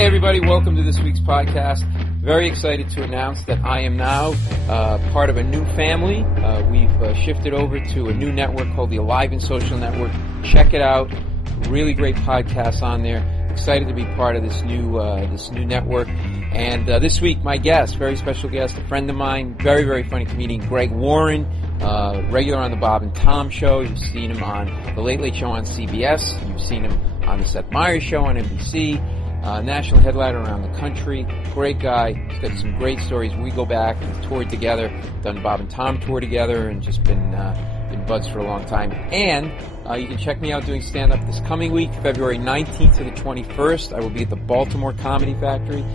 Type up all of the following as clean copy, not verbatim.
Hey everybody, welcome to this week's podcast. Very excited to announce that I am now part of a new family. We've shifted over to a new network called the Alive and Social Network. Check it out. Really great podcasts on there. Excited to be part of this new network. And this week, my guest, very special guest, a friend of mine, very, very funny comedian, Greg Warren, regular on the Bob and Tom Show. You've seen him on The Late Late Show on CBS. You've seen him on the Seth Meyers Show on NBC. National headliner around the country. Great guy. He's got some great stories. We go back and toured together, done the Bob and Tom tour together, and just been buds for a long time. And you can check me out doing stand-up this coming week, February 19th to the 21st. I will be at the Baltimore Comedy Factory.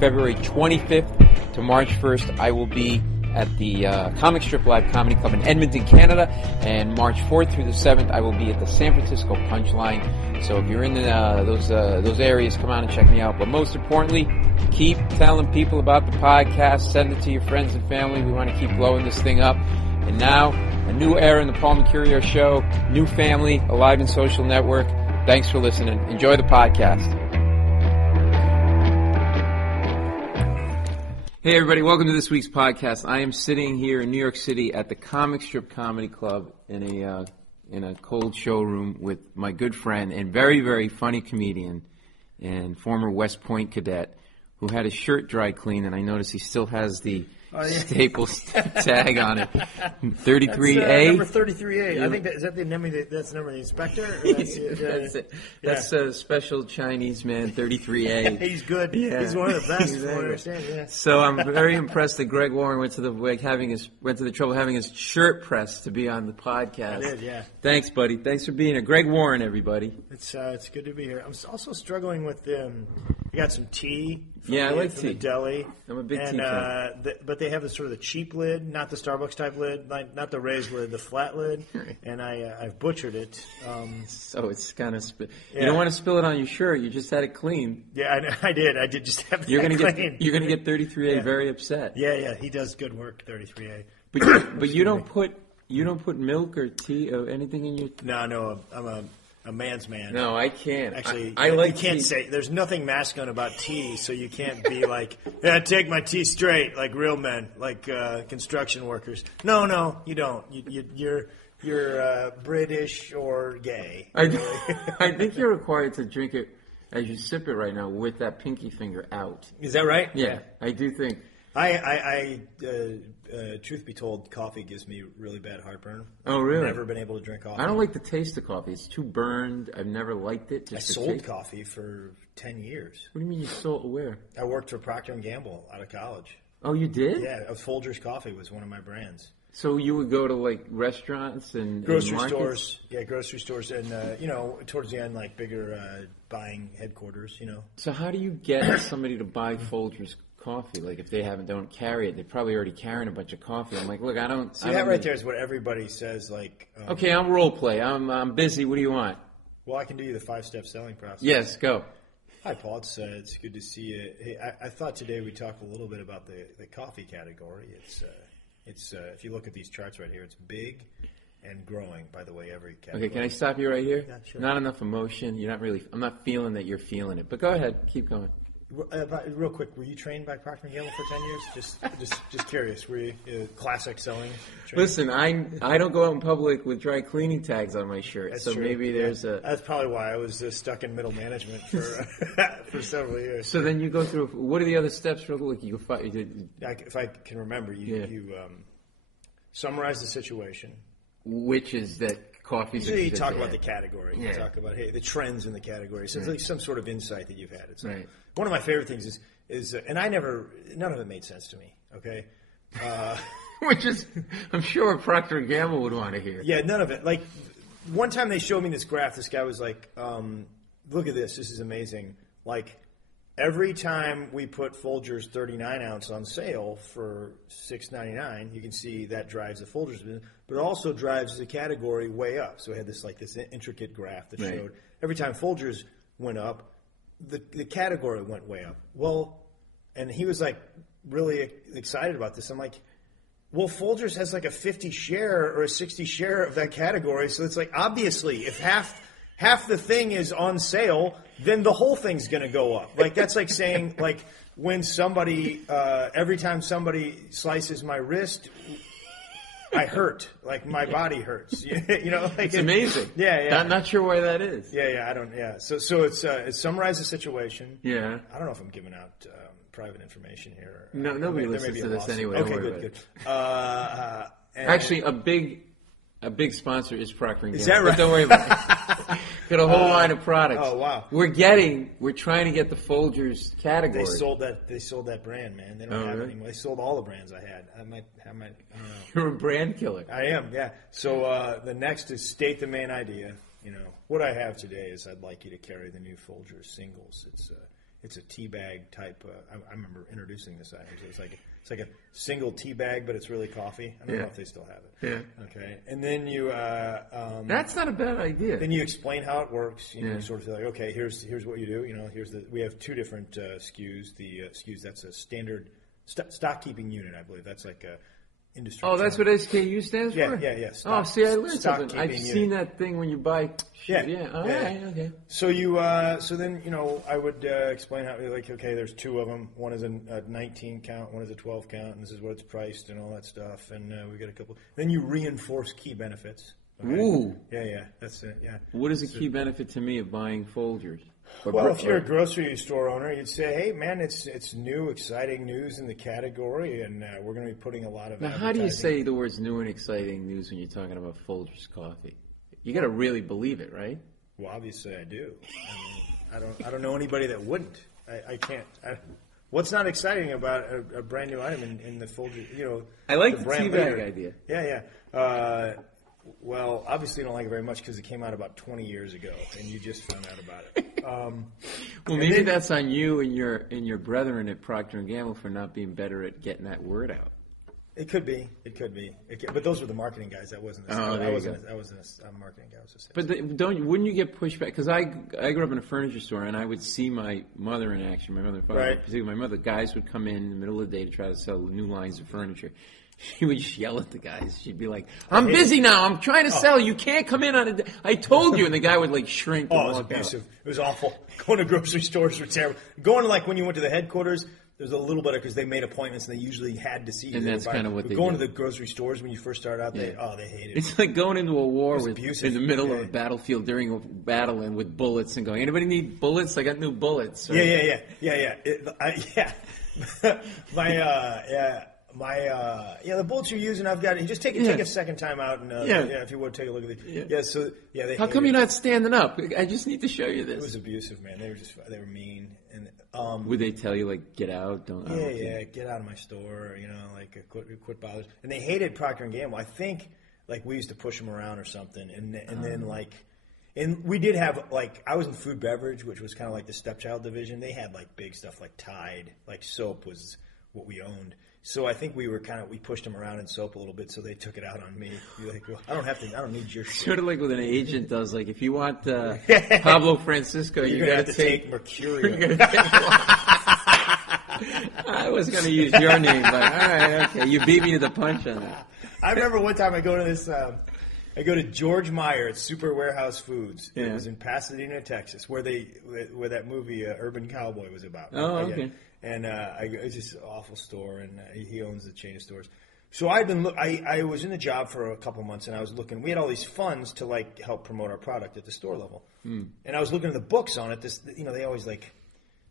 February 25th to March 1st, I will be at the Comic Strip Live Comedy Club in Edmonton, Canada. And March 4th through the 7th, I will be at the San Francisco Punchline. So if you're in those areas, come on and check me out. But most importantly, keep telling people about the podcast. Send it to your friends and family. We want to keep blowing this thing up. And now, a new era in the Paul Mercurio Show. New family, Alive and Social Network. Thanks for listening. Enjoy the podcast. Hey everybody, welcome to this week's podcast. I am sitting here in New York City at the Comic Strip Comedy Club in a cold showroom with my good friend and very, very funny comedian and former West Point cadet who had his shirt dry cleaned, and I notice he still has the Staples tag on it. 33A? That's, number 33A. Yeah. I think that's the number of the inspector? That's it. That's a special Chinese man, 33A. He's good. Yeah. He's one of the best, exactly. From what I understand. Yeah. So I'm very impressed that Greg Warren went to the trouble of having his shirt pressed to be on the podcast. I did, yeah. Thanks, buddy. Thanks for being here. Greg Warren, everybody. It's good to be here. I'm also struggling with I got some tea. I like tea. The deli. I'm a big tea fan. But they have the sort of the cheap lid, not the Starbucks type lid, not the raised lid, the flat lid, and I've butchered it. So it's kind of you don't want to spill it on your shirt. You just had it clean. Yeah, I did. I did just have that you're gonna clean. You're gonna get 33A very upset. Yeah, he does good work, 33A. But you don't put milk or tea or anything in your. No, I'm a man's man. No, I can't. Actually, I like you can't tea. say there's nothing masculine about tea, so you can't be like, yeah, take my tea straight, like real men, like construction workers. No, you don't. You're British or gay. I think you're required to drink it as you sip it right now with that pinky finger out. Is that right? Yeah, I do think. Truth be told, coffee gives me really bad heartburn. Oh, really? I've never been able to drink coffee. I don't like the taste of coffee. It's too burned. I've never liked it. I sold coffee for 10 years. What do you mean you sold where? I worked for Proctor Gamble out of college. Oh, you did? Yeah, Folgers Coffee was one of my brands. So you would go to like restaurants and grocery and stores. Yeah, grocery stores, and towards the end, like bigger buying headquarters. So how do you get somebody to buy Folgers coffee? Like if they don't carry it, they're probably already carrying a bunch of coffee. I'm like, look, I don't. See, that right there is what everybody says. Like, okay, I'll role play. I'm busy. What do you want? Well, I can do you the 5-step selling process. Yes, go. Hi, Paul. It's good to see you. Hey, I thought today we'd talk a little bit about the coffee category. It's if you look at these charts right here, it's big and growing. By the way, every category. Okay, can I stop you right here? Yeah, sure. Not enough emotion. I'm not feeling that you're feeling it. But go ahead, keep going. Real quick, were you trained by Procter Gamble for 10 years? Just curious. Were you classic selling? Trained? Listen, I don't go out in public with dry cleaning tags on my shirt. That's so true. Maybe there's That's probably why I was stuck in middle management for for several years. So then you go through. What are the other steps? Real quick, if I can remember, you summarize the situation. Which is that coffee's. Usually you talk about the category. You talk about the trends in the category. So it's like some sort of insight that you've had. It's like, one of my favorite things is and none of it made sense to me. Okay, which is I'm sure Procter Gamble would want to hear. Yeah, none of it. Like one time they showed me this graph. This guy was like, "Look at this. This is amazing." Like every time we put Folgers 39 ounce on sale for $6.99, you can see that drives the Folgers business, but it also drives the category way up. So we had this intricate graph that showed every time Folgers went up, the category went way up. Well, and he was like really excited about this. I'm like, well, Folgers has like a 50 share or a 60 share of that category, so it's like obviously if half half the thing is on sale, then the whole thing's going to go up. Like that's like saying like when somebody every time somebody slices my wrist, I hurt. Like my body hurts. You know, like it's amazing. Yeah. Not sure why that is. Yeah. I don't. Yeah. So it summarizes the situation. Yeah. I don't know if I'm giving out private information here. No, nobody listens to this anyway. Okay, good. Actually, a big sponsor is Proctor Gamble. Is that right? But don't worry about it. Got a whole line of products. Oh wow. We're trying to get the Folgers category. They sold that brand, man. They don't have it anymore. They sold all the brands I had. I don't know. You're a brand killer. I am, yeah. So the next is state the main idea. You know, what I have today is I'd like you to carry the new Folgers singles. It's a tea bag type. I remember introducing this item. So it's like a single tea bag, but it's really coffee. I don't know if they still have it. Yeah. Okay. And then you. That's not a bad idea. Then you explain how it works. You know, sort of like, okay, here's what you do. You know, we have two different SKUs. The SKUs that's a standard stock keeping unit, I believe. That's like a industry. Oh, that's what SKU stands for? Yeah. See, I learned something. I've seen that thing when you buy. Yeah. All right. Okay. So so then I would explain how like okay, there's two of them. One is a 19 count, one is a 12 count, and this is what it's priced and all that stuff. And we got a couple. Then you reinforce key benefits. Okay? Ooh. Yeah. That's it. Yeah. What is a key benefit to me of buying Folgers? Well, if you're a grocery store owner, you'd say, "Hey, man, it's new, exciting news in the category, and we're going to be putting a lot of." Now, how do you say the words "new and exciting news" when you're talking about Folgers coffee? You got to really believe it, right? Well, obviously, I do. I mean, I don't know anybody that wouldn't. I can't. What's not exciting about a brand new item in the Folgers? You know, I like the brand tea bag leader. idea. Yeah. Well, obviously you don't like it very much because it came out about 20 years ago, and you just found out about it. Well, maybe that's on you and your brethren at Procter and Gamble for not being better at getting that word out. It could be. But those were the marketing guys. That wasn't. I wasn't a marketing guy. I was just. But wouldn't you get pushback? Because I grew up in a furniture store, and I would see my mother in action. My mother and father, particularly my mother. Guys would come in the middle of the day to try to sell new lines of furniture. She would just yell at the guys. She'd be like, "I'm busy now. I'm trying to sell. You can't come in on it. I told you." And the guy would like shrink. It was abusive. It was awful. Going to grocery stores was terrible. Going to like when you went to the headquarters, there's a little better because they made appointments and they usually had to see you. And that's kind of what they going do. to the grocery stores when you first started out, they hated it. It's like going into a war in the middle of a battlefield during a battle and with bullets and going, "Anybody need bullets? I got new bullets." Or, Yeah. The bullets you're using, I've got it. Just take a second time out and if you would take a look at it. How come you're not standing up? I just need to show you this. It was abusive, man. They were mean. And would they tell you like get out? Don't. Get out of my store. You know, like quit bothers. And they hated Procter and Gamble. I think like we used to push them around or something, and then like. And we did have, like, I was in food beverage, which was kind of like the stepchild division. They had, like, big stuff like Tide. Like, soap was what we owned. So I think we pushed them around in soap a little bit, so they took it out on me. Be like, well, I don't need your shit. Sort of like what an agent does. Like, if you want Pablo Francisco, you're going to have to take Mercurial. I was going to use your name, but all right, okay. You beat me to the punch on that. I remember one time I go to this... I go to George Meyer at Super Warehouse Foods. It was in Pasadena, Texas, where that movie Urban Cowboy was about. Oh, okay. And it's just an awful store, and he owns the chain of stores. So I was in the job for a couple months, and I was looking. We had all these funds to like help promote our product at the store level, and I was looking at the books on it. They always like.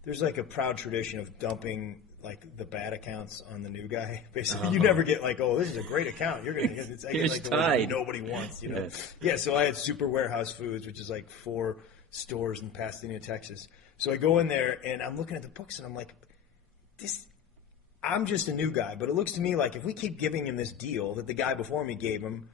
There's like a proud tradition of dumping like the bad accounts on the new guy. Basically, you never get like, oh, this is a great account. You're gonna get it's like the one nobody wants, you know. Yeah. So I had Super Warehouse Foods, which is like 4 stores in Pasadena, Texas. So I go in there and I'm looking at the books and I'm like, I'm just a new guy, but it looks to me like if we keep giving him this deal that the guy before me gave him,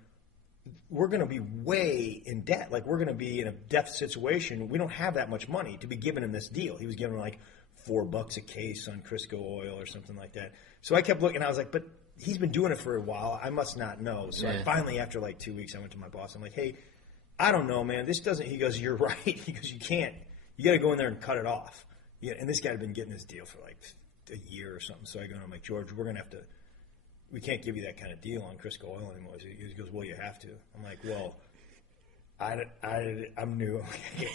we're going to be way in debt. Like we're going to be in a deficit situation. We don't have that much money to be giving him this deal. He was giving like $4 a case on Crisco oil or something like that. So I kept looking. I was like, but he's been doing it for a while. I must not know. So I finally, after like 2 weeks, I went to my boss. I'm like, hey, I don't know, man. This doesn't. He goes, you're right. He goes, you can't. You got to go in there and cut it off. Yeah. And this guy had been getting this deal for like a year or something. So I go, I'm like, George, we're going to have to. We can't give you that kind of deal on Crisco oil anymore. He goes, well, you have to. I'm like, well, I'm new.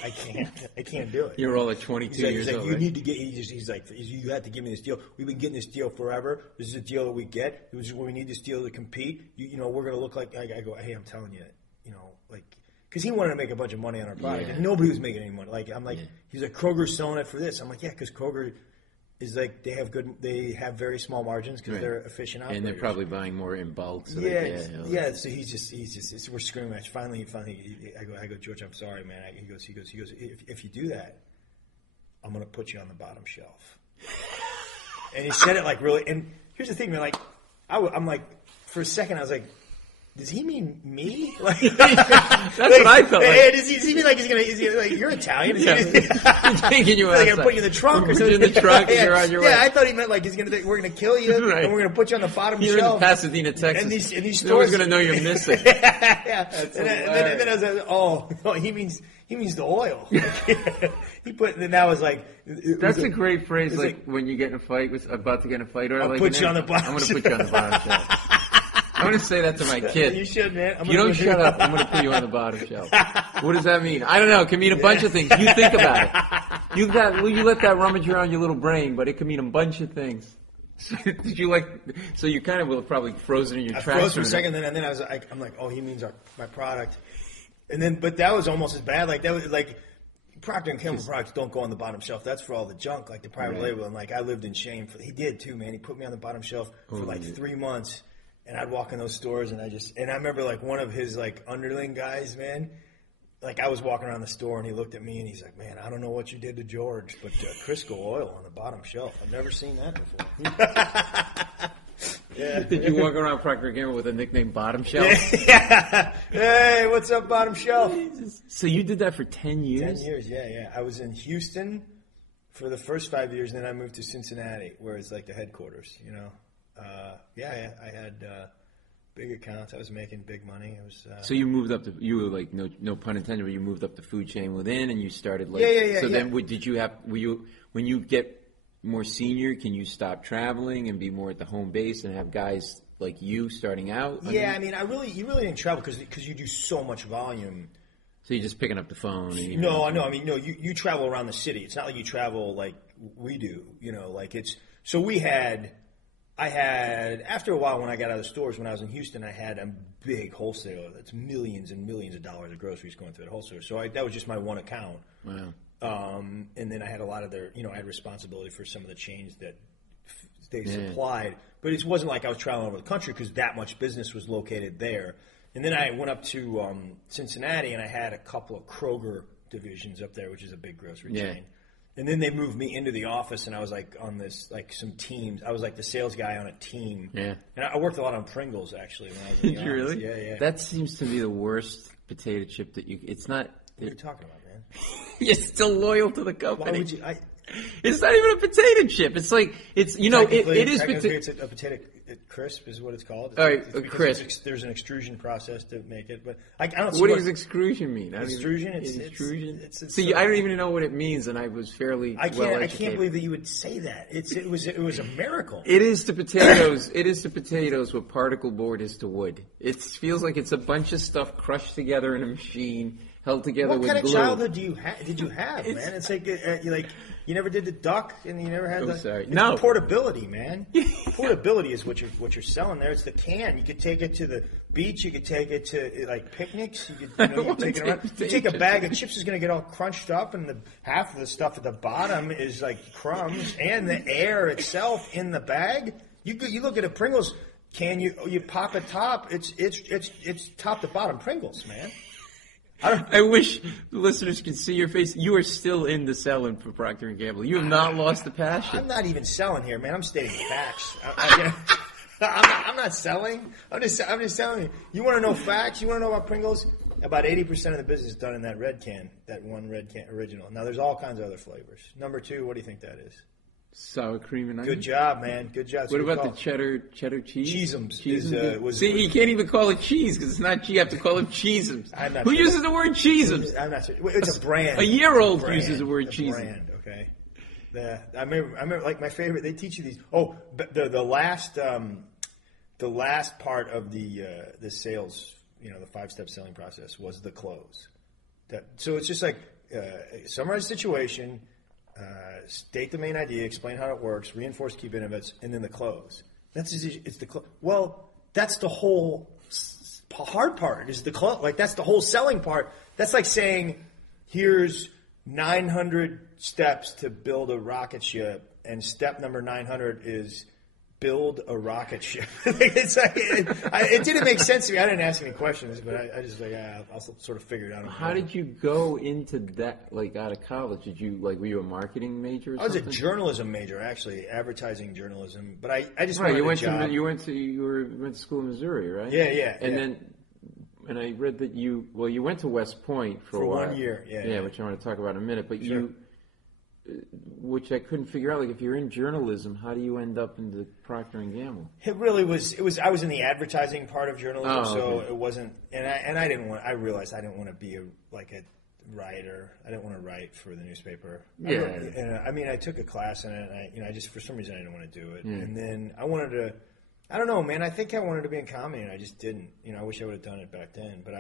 I can't do it. You're all at 22 years old. You need to get. He's like, you have to give me this deal. We've been getting this deal forever. This is a deal that we get. This is when we need this deal to compete. You know, we're going to look like. I go, hey, I'm telling you, you know, like, because he wanted to make a bunch of money on our product, and nobody was making any money. Like, I'm like, he's like, Kroger's selling it for this. I'm like, yeah, because Kroger is like they have very small margins because they're efficient operators. And they're probably buying more in bulk. So yeah. So he's just we're screaming match. Finally, I go, George, I'm sorry, man. He goes, if you do that, I'm gonna put you on the bottom shelf. And he said it like really. And here's the thing, man. Like, I'm like, for a second, I was like, does he mean me? Like, that's what I felt like. Does he mean like he's gonna like, you're Italian? Taking you like, gonna put you in the trunk or something? Put you in the trunk and you're on your way. Yeah, I thought he meant like we're gonna kill you and we're gonna put you on the bottom you're shelf. You're in Pasadena, Texas. And these stores, no one's gonna know you're missing. And then I was like, oh, he means the oil. And that was like. That's a great phrase. Like when you get in a fight, about to get in a fight, or I'll like put you on the bottom. I'm gonna put you on the bottom shelf. I'm going to say that to my kid. You should, man. You don't shut up. I'm going to put you on the bottom shelf. What does that mean? I don't know. It can mean a bunch of things. You think about it. You let that rummage around your little brain, but it can mean a bunch of things. So you kind of will have probably frozen in your tracks. I froze for a second, and then I was like, I'm like, oh, he means my product. And then, but that was almost as bad. Like that was like Procter and Gamble products don't go on the bottom shelf. That's for all the junk, like the private label. And like I lived in shame he did too, man. He put me on the bottom shelf for like 3 months. And I'd walk in those stores, and I remember like one of his like underling guys, man. Like I was walking around the store, and he looked at me, and he's like, "Man, I don't know what you did to George, but Crisco oil on the bottom shelf. I've never seen that before." Yeah. Did you walk around Procter Gamble with a nickname Bottom Shelf? Yeah. Hey, what's up, Bottom Shelf? So you did that for 10 years? 10 years, yeah. I was in Houston for the first 5 years, and then I moved to Cincinnati, where it's like the headquarters, you know. I had big accounts. I was making big money. It was. So you moved up you were like no pun intended, but you moved up the food chain within, and you started like. Yeah. So then, when you get more senior, can you stop traveling and be more at the home base and have guys like you starting out? Yeah, I mean, you really didn't travel because you do so much volume. So you're just picking up the phone. And No. I mean, no. You travel around the city. It's not like you travel like we do. You know, like it's. So I had, after a while when I got out of the stores, when I was in Houston, I had a big wholesaler that's millions and millions of dollars of groceries going through that wholesaler. So that was just my one account. Wow. And then I had a lot of I had responsibility for some of the chains that they supplied. But it wasn't like I was traveling over the country because that much business was located there. And then I went up to Cincinnati, and I had a couple of Kroger divisions up there, which is a big grocery chain. And then they moved me into the office, and I was like on this, like some teams. I was like the sales guy on a team. Yeah. And I worked a lot on Pringles, actually, when I was in the office. Really? Yeah. That seems to be the worst potato chip that it's not. What are you talking about, man? You're still loyal to the company. Why would you? It's not even a potato chip. It's like, it is. It's a potato crisp is what it's called. All right, a crisp. There's an extrusion process to make it, but I don't see what does extrusion mean? Extrusion? Extrusion? See, I don't even know what it means, and I was fairly I can't believe that you would say that. It was a miracle. It is to potatoes. It is to potatoes what particle board is to wood. It feels like it's a bunch of stuff crushed together in a machine, held together with glue. What kind of childhood did you have, man? It's like you never did the duck, and you never had the portability, man. Portability is what you're selling there. It's the can. You could take it to the beach. You could take it to like picnics. You could take it around. You take a bag of chips is going to get all crunched up, and half of the stuff at the bottom is like crumbs, and the air itself in the bag. You look at a Pringles can. You pop a top. It's top to bottom Pringles, man. I wish the listeners could see your face. You are still in the selling for Procter & Gamble. You have not lost the passion. I'm not even selling here, man. I'm stating facts. I'm not selling. I'm just telling you. You want to know facts? You want to know about Pringles? About 80% of the business is done in that red can, that one red can original. Now, there's all kinds of other flavors. Number 2, what do you think that is? Sour cream and onion. Good job, man. Good job. What about the cheddar cheese? Cheeseums. See, you can't even call it cheese because it's not cheese. You have to call it cheeseums. Who uses the word cheeseums? I'm not sure. It's a brand. A year-old uses the word cheese. Brand, okay. I remember, like my favorite. They teach you these. Oh, the last part of the sales, the 5-step selling process was the close. So it's just like summarize the situation, state the main idea, explain how it works, reinforce key benefits, and then the close. It's the close. Well, that's the whole hard part is the close. Like that's the whole selling part. That's like saying, here's 900 steps to build a rocket ship, and step number 900 is build a rocket ship. It's like, it didn't make sense to me. I didn't ask any questions, but I just like, I'll sort of figure it out. How did you go into that, like out of college? Did you, like, were you a marketing major or I was something? a journalism major, actually, advertising journalism. But I just wanted a job. You went to school in Missouri, right? Yeah. And I read that you went to West Point for a while. 1 year, yeah, which I want to talk about in a minute. But sure. Which I couldn't figure out. Like, if you're in journalism, how do you end up in the Procter and Gamble? It really was. It was. I was in the advertising part of journalism, so okay. it wasn't. And I didn't want. I realized I didn't want to be a writer. I didn't want to write for the newspaper. Yeah. I took a class in it. And I just, for some reason, I didn't want to do it. Yeah. And then I wanted to. I don't know, man. I think I wanted to be in comedy, and I just didn't. I wish I would have done it back then. But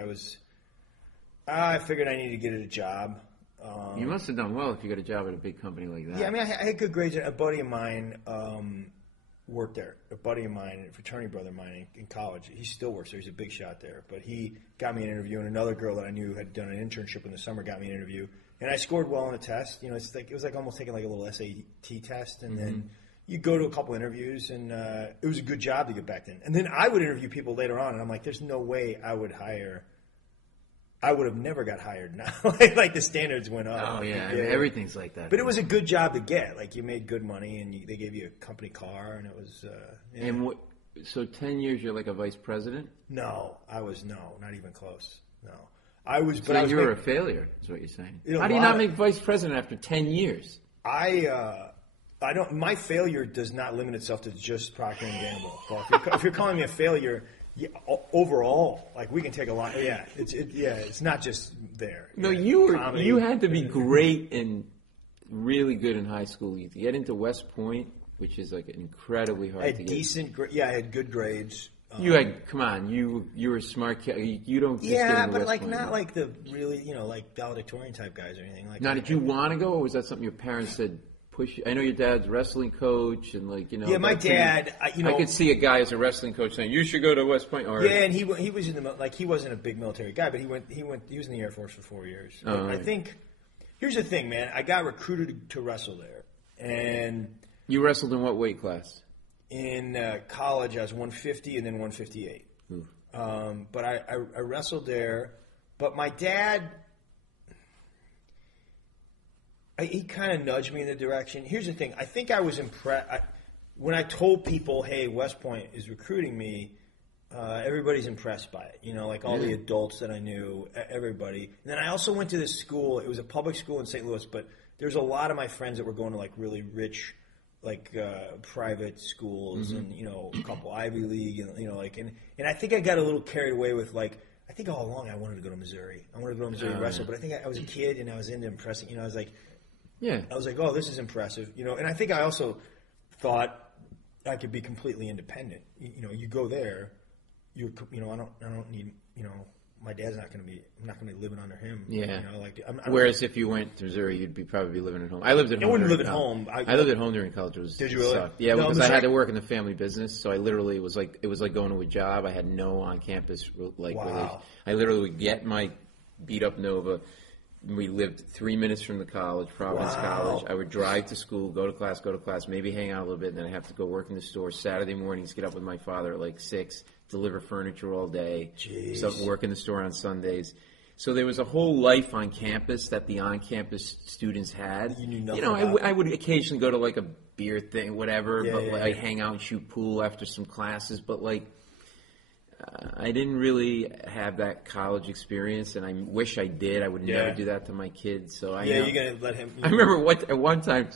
I figured I needed to get a job. You must have done well if you got a job at a big company like that. Yeah, I had good grades. A buddy of mine worked there. A buddy of mine, a fraternity brother of mine in college. He still works there. He's a big shot there. But he got me an interview, and another girl that I knew had done an internship in the summer got me an interview. And I scored well on a test. It's like it was like almost taking like a little SAT test, and then you go to a couple interviews, and it was a good job to get back then. And then I would interview people later on, and I'm like, there's no way I would have never got hired now. Like the standards went up. Oh yeah, everything's like that. But it was a good job to get. Like you made good money, and they gave you a company car, and it was. Yeah. And so 10 years, you're like a vice president? No, I was not even close. No, I was. So but you were a failure, is what you're saying. How do you not not make vice president after 10 years? I don't. My failure does not limit itself to just Procter and Gamble. If you're calling me a failure. Yeah, overall, like we can take a lot. Yeah, it's not just there. No, you had to be great and really good in high school. You get into West Point, which is like incredibly hard I had to decent. I had good grades. Come on, you were a smart kid. You don't. Just get into but West like Point, not like the really like valedictorian type guys or anything like. Now, did you want to go, or was that something your parents said? Push. I know your dad's a wrestling coach, and Yeah, my dad. I could see a guy as a wrestling coach saying, "You should go to West Point." Or and he was in the he wasn't a big military guy, but he was in the Air Force for 4 years. I think here's the thing, man. I got recruited to wrestle there, and you wrestled in what weight class? In college, I was 150 and then 158. But I wrestled there. But my dad. He kind of nudged me in the direction. Here's the thing. I think I was impressed. When I told people, hey, West Point is recruiting me, everybody's impressed by it. Like all the adults that I knew, everybody. And then I also went to this school. It was a public school in St. Louis, but there's a lot of my friends that were going to like really rich, like private schools and, a couple Ivy League and I think I got a little carried away with like, I think all along I wanted to go to Missouri. I wanted to go to Missouri to wrestle, but I think I was a kid and I was into impressing. I was like, I was like, oh, this is impressive, and I think I also thought I could be completely independent. You go there, I don't need, my dad's not going to be, I'm not going to be living under him. Yeah. Whereas if you went to Missouri, you'd be probably living at home. I lived at home. I wouldn't live at home. I lived at home during college. Did you really? Sucked. Yeah, because I had to work in the family business, so I literally it was like going to a job. I had no on-campus relation. I literally would get my beat-up Nova. We lived 3 minutes from the college, Providence College. I would drive to school, go to class, maybe hang out a little bit, and then I'd have to go work in the store. Saturday mornings, get up with my father at like 6, deliver furniture all day. Jeez. So work in the store on Sundays. So there was a whole life on campus that the on-campus students had. You knew nothing about. I would occasionally go to like a beer thing, whatever, I'd hang out and shoot pool after some classes, but like I didn't really have that college experience, and I wish I did. I would never do that to my kids. So you're gonna let him. I remember at one time,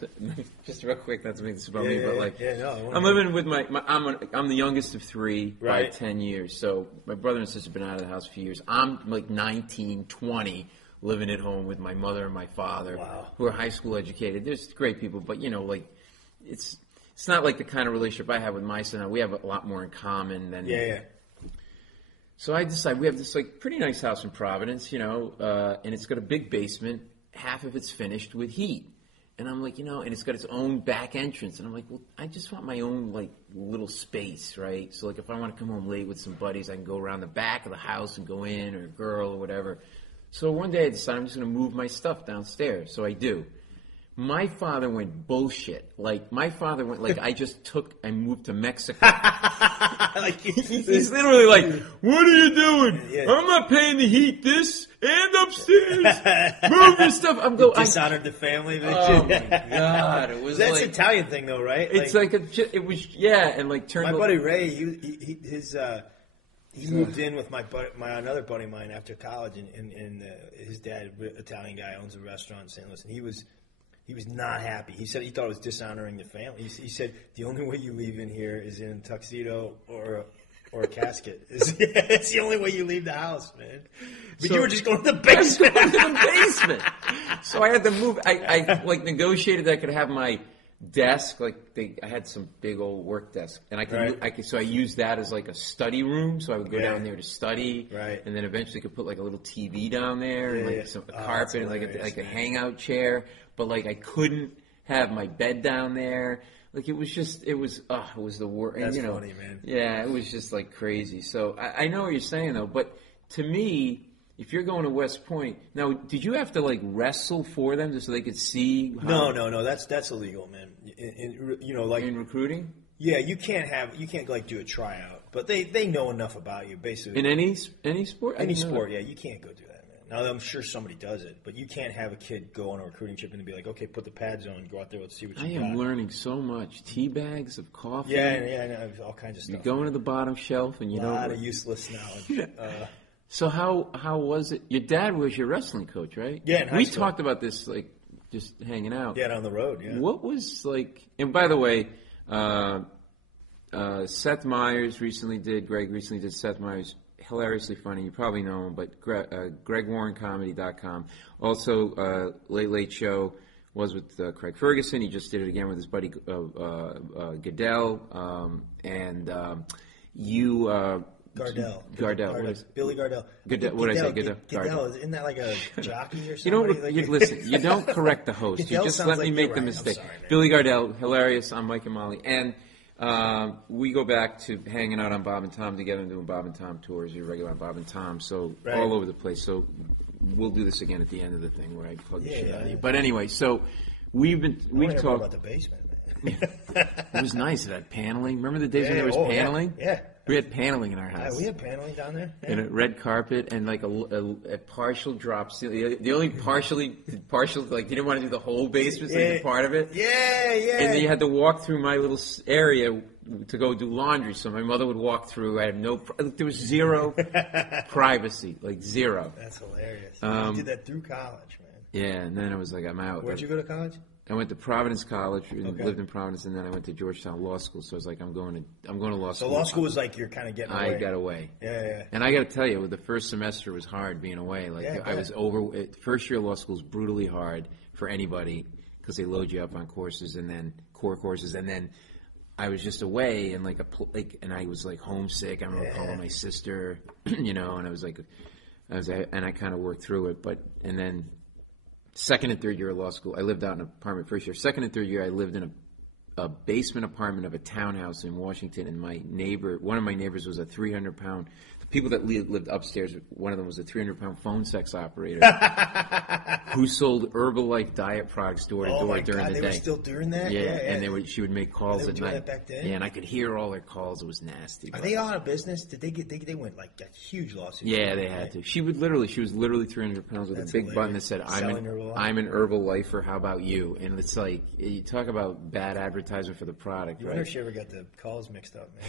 just real quick, not to make this about me, but like, I'm living with I'm the youngest of 3 by 10 years. So my brother and sister have been out of the house for years. I'm like 19, 20, living at home with my mother and my father, who are high school educated. There's great people, but it's not like the kind of relationship I have with my son. We have a lot more in common than. So I decided, we have this like pretty nice house in Providence, and it's got a big basement. Half of it's finished with heat. And I'm like, and it's got its own back entrance. And I'm like, well, I just want my own like little space, right? So like if I want to come home late with some buddies, I can go around the back of the house and go in, or a girl or whatever. So one day I decided I'm just going to move my stuff downstairs. So I do. My father went bullshit. Like, my father went, like, I moved to Mexico. Like, he's literally like, what are you doing? Yeah. I'm not paying to heat this and upstairs. Move this stuff. Dishonored the family. Oh, my God. It was That's an Italian thing, though, right? It's it was, yeah, and like turned. My buddy Ray, he moved in with another buddy of mine after college, and his dad, Italian guy, owns a restaurant in St. Louis, and he was not happy. He said he thought it was dishonoring the family. He said the only way you leave in here is in a tuxedo or a casket. It's the only way you leave the house, man. But you were just going to the basement. I was going to the basement. So I had to move. I like negotiated that I could have my desk. Like I had some big old work desk, and so I used that as like a study room. So I would go down there to study, and then eventually could put like a little TV down there, and like a carpet, and like a hangout chair. But like I couldn't have my bed down there. Like it was the worst. That's funny, man. Yeah, it was just like crazy. So I know what you're saying though, but to me, if you're going to West Point, now did you have to like wrestle for them just so they could see? No, that's illegal, man. In recruiting. Yeah, you can't like do a tryout, but they know enough about you basically. In any sport. Any sport, yeah, you can't go do that. Now, I'm sure somebody does it, but you can't have a kid go on a recruiting trip and be like, okay, put the pads on, go out there, let's see what you got. I am learning so much. Tea bags of coffee. Yeah, all kinds of stuff. You go into the bottom shelf and you know. A lot of useless knowledge. So how was it? Your dad was your wrestling coach, right? Yeah, in high we school. talked about this, like, just hanging out. Yeah, down the road, yeah. What was, like, and by the way, Seth Meyers Greg recently did Seth Meyers. Hilariously funny. You probably know him, but GregWarrenComedy.com. Also, Late Late Show was with Craig Ferguson. He just did it again with his buddy Goodell. Gardell. Billy Gardell. Goodell. What did I say? Goodell. Goodell. Isn't that like a jockey or something? Listen, you don't correct the host. You just let me make the mistake. Sorry, Billy Gardell, hilarious. I'm Mike and Molly. And we go back to hanging out on Bob and Tom together and doing Bob and Tom tours. You're regular on Bob and Tom, so all over the place. So we'll do this again at the end of the thing where I plug the shit out of you. But anyway, so we've talked about the basement, man. It was nice. It had paneling. Remember the days when there was paneling? Yeah. We had paneling in our house. We had paneling down there. Yeah. And a red carpet and like a partial drop ceiling. The only partial, like you didn't want to do the whole basement, so like part of it. Yeah. And then you had to walk through my little area to go do laundry. So my mother would walk through. I had there was zero privacy, like zero. That's hilarious. You did that through college, man. Yeah, and then I was like, I'm out. Where'd you go to college? I went to Providence College and lived in Providence, and then I went to Georgetown Law School. So I was like, I'm going to law school. So law school was like you're kind of getting away. I got away. Yeah. And I got to tell you, the first semester was hard being away. Like I was first year of law school is brutally hard for anybody because they load you up on courses and then core courses, and then I was just away and and I was like homesick. I remember calling my sister, and I kind of worked through it, and then. Second and third year of law school, I lived out in an apartment first year. Second and third year, I lived in a basement apartment of a townhouse in Washington, and one of my neighbors was a 300-pound. The people that lived upstairs, one of them was a 300-pound phone sex operator who sold Herbalife diet products door to door during the day. They were still doing that? Yeah. And she would make calls at night. That back then? Yeah, and I could hear all their calls. It was nasty. Are they out of business? Did they went like a huge lawsuit? Yeah, they had to. She was literally 300 pounds with a big button that said, I'm an Herbalifer, how about you? And it's like, you talk about bad advertisement for the product, right? I wonder if she ever got the calls mixed up, man.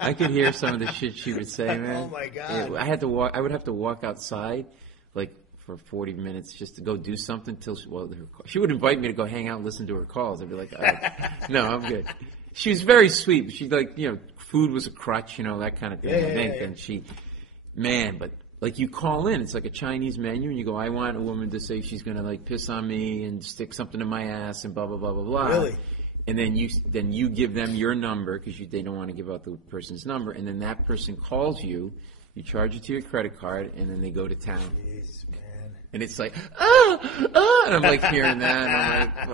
I could hear some of the shit she would say, man. Oh my God. I would have to walk outside, like, for 40 minutes just to go do something till she would invite me to go hang out and listen to her calls. I'd be like, no, I'm good. She was very sweet, but she'd like, food was a crutch, that kind of thing, I think. And but like you call in, it's like a Chinese menu, and you go, I want a woman to say she's going to like piss on me and stick something in my ass and blah, blah, blah, blah, blah. Really? And then you give them your number because they don't want to give out the person's number, and then that person calls you. You charge it to your credit card, and then they go to town. Jeez, man. And it's like, and I'm like hearing that, and I'm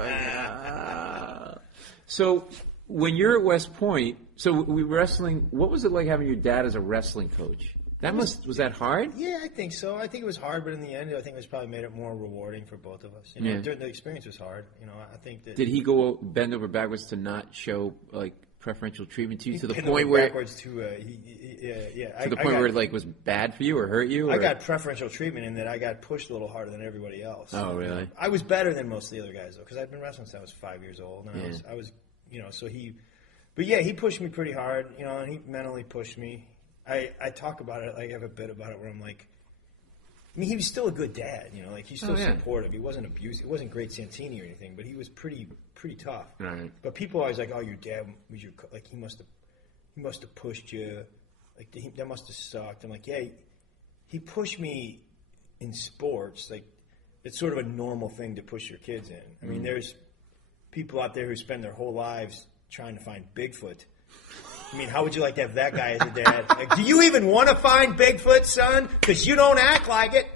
like. So when you're at West Point, so we wrestling. What was it like having your dad as a wrestling coach? Was that hard? Yeah, I think so. I think it was hard, but in the end, I think it was probably made it more rewarding for both of us. The experience was hard. I think that. Did he go bend over backwards to not show like preferential treatment to you to the point where the point where it like was bad for you or hurt you? Or? I got preferential treatment in that I got pushed a little harder than everybody else. Oh, really? I was better than most of the other guys though, because I'd been wrestling since I was 5 years old, and I was, so he, but yeah, he pushed me pretty hard, and he mentally pushed me. I talk about it, like I have a bit about it where I'm like, I mean, he was still a good dad, like he's still supportive. He wasn't abusive. He wasn't great Santini or anything, but he was pretty tough. Right. But people are always like, oh, your dad was your, like he must have pushed you, like that must have sucked. I'm like, yeah, he pushed me in sports. Like it's sort of a normal thing to push your kids in. I mean, there's people out there who spend their whole lives trying to find Bigfoot. I mean, how would you like to have that guy as a dad? Like, do you even want to find Bigfoot, son? Because you don't act like it.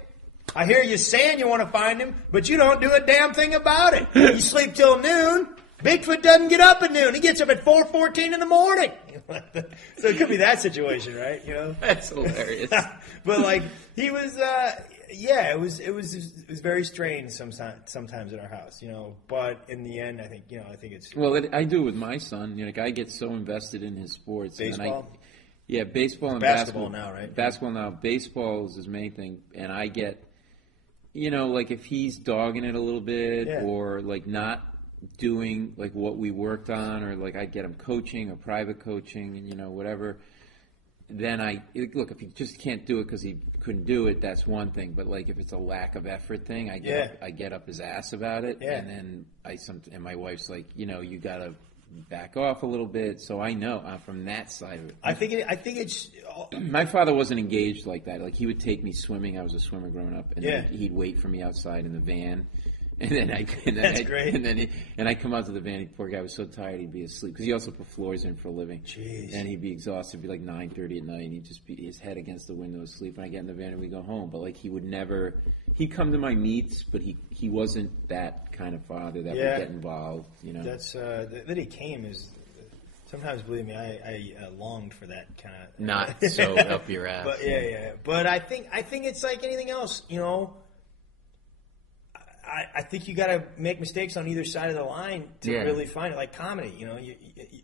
I hear you saying you want to find him, but you don't do a damn thing about it. You sleep till noon. Bigfoot doesn't get up at noon. He gets up at 4:14 in the morning. So it could be that situation, right? That's hilarious. But like he was, it was very strange sometimes in our house, But in the end, I think it's I do with my son. Like I get so invested in his sports. Baseball. Baseball and basketball now, right? Basketball now. Baseball is his main thing, and I get, like if he's dogging it a little bit or like not doing like what we worked on, or like I get him coaching or private coaching, and whatever. Then look, if he just can't do it because he couldn't do it, that's one thing. But like if it's a lack of effort thing, I get up his ass about it, and then and my wife's like, you gotta back off a little bit. So I know from that side of it. I think it's. My father wasn't engaged like that. Like he would take me swimming. I was a swimmer growing up, and then he'd wait for me outside in the van. And then I come out to the van. Poor guy was so tired he'd be asleep because he also put floors in for a living. Jeez. And he'd be exhausted. It'd be like 9:30 at night, and he'd just be his head against the window asleep. And I get in the van and we go home. But like he'd come to my meets, but he wasn't that kind of father that would get involved. That's that he came is. Sometimes, believe me, I longed for that kind of. Not so up your ass. But But I think it's like anything else, I think you got to make mistakes on either side of the line to really find it. Like comedy,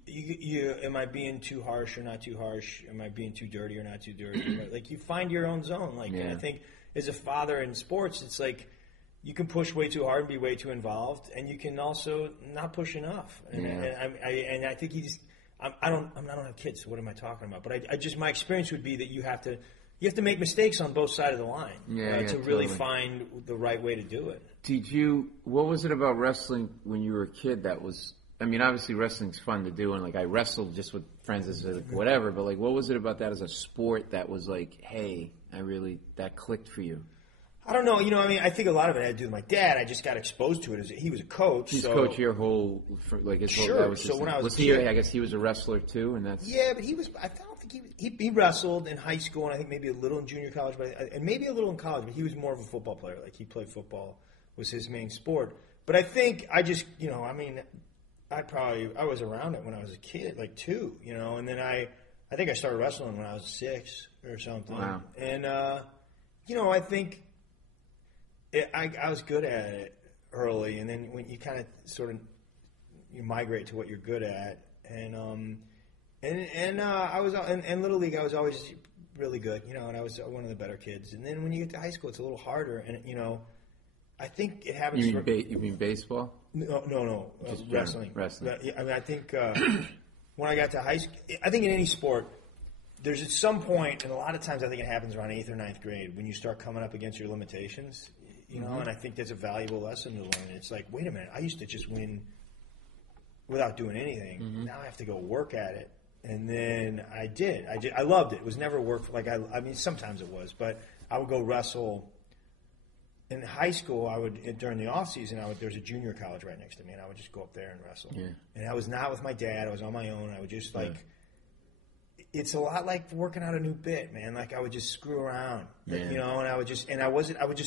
you am I being too harsh or not too harsh? Am I being too dirty or not too dirty? Like you find your own zone. Like I think as a father in sports, it's like you can push way too hard and be way too involved, and you can also not push enough. And I think I don't have kids, so what am I talking about? But I just my experience would be that you have to make mistakes on both sides of the line to really find the right way to do it. What was it about wrestling when you were a kid that was, I mean, obviously wrestling's fun to do, and like I wrestled just with friends as like whatever, but like what was it about that as a sport that was like, hey, that clicked for you? I don't know. I think a lot of it had to do with my dad. I just got exposed to it. He was a coach. He's coach your whole, like his whole. That was so when I was a he? kid, I guess he was a wrestler too, and that's. Yeah, but he was. I don't think he wrestled in high school, and I think maybe a little in junior college, and maybe a little in college. But he was more of a football player. Like he played football was his main sport. But I think I just, I was around it when I was a kid, like 2, and then I think I started wrestling when I was 6 or something. Wow. And I think. I was good at it early, and then when you kind of sort of you migrate to what you're good at, and I was in Little League I was always really good, and I was one of the better kids. And then when you get to high school, it's a little harder, and I think it happens. You mean baseball? No, Just wrestling. Wrestling. I mean, I think when I got to high school, I think in any sport. There's at some point, and a lot of times I think it happens around 8th or 9th grade, when you start coming up against your limitations. And I think that's a valuable lesson to learn. It's like, wait a minute, I used to just win without doing anything. Mm-hmm. Now I have to go work at it. And then I did. I loved it. It was never work. Sometimes it was, but I would go wrestle in high school, I would during the off season, there's a junior college right next to me, and I would just go up there and wrestle. Yeah. And I was not with my dad; I was on my own. I would just it's a lot like working out a new bit, man. Like I would just screw around, you know, and I would just